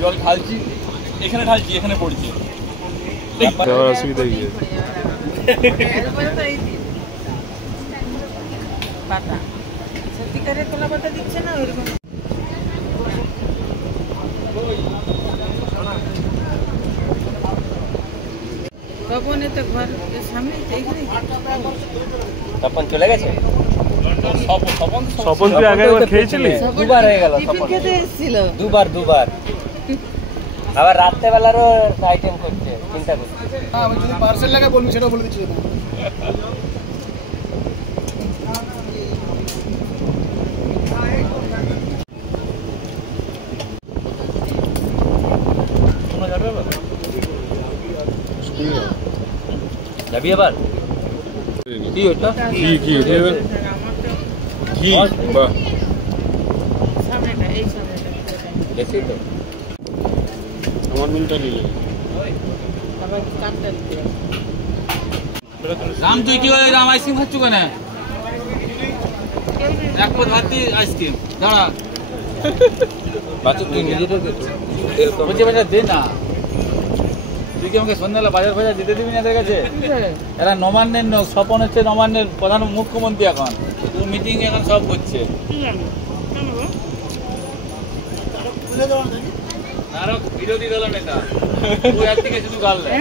জল ঢালছি, এখানে ঢালছি, এখানে পড়ছি। অসুবিধা কি সত্যিকারের কলা পাতা দিচ্ছে না ওরকম। তপনে তো ঘর সামনে তপন চলে গেছে। স্বপন তুই আগে একবার খেয়েছিলি? দুবার হয়ে গেল। দুবার আবার রাত্রেবেলারও আইটেম করছে, চিন্তা করছে। আমি যদি পার্সেল লাগে বলবি, সেটা বলে দিচ্ছি। যাবি এবার? কি ওটা? কি বাহ, বেশি তো আমার মিলটা নিলে রাম তুই কি হয়? রাম আইসক্রিম খাচ্ছ কেন? এক পদ ভাত দিয়ে আইসক্রিম দাঁড়া। বাচ্চা তুই নিজেটা বলছি বাজার দে না। তুই কি আমাকে সন্ধ্যাবেলা বাজার ফাজার দিতে দিবি না এদের কাছে? এরা নবান্নের স্বপন হচ্ছে নবান্নের প্রধান মুখ্যমন্ত্রী, এখন মিটিং এখন সব করছে। আরো বিরোধী দল নেতা তুই একদিকে শুধু গাল দেয়।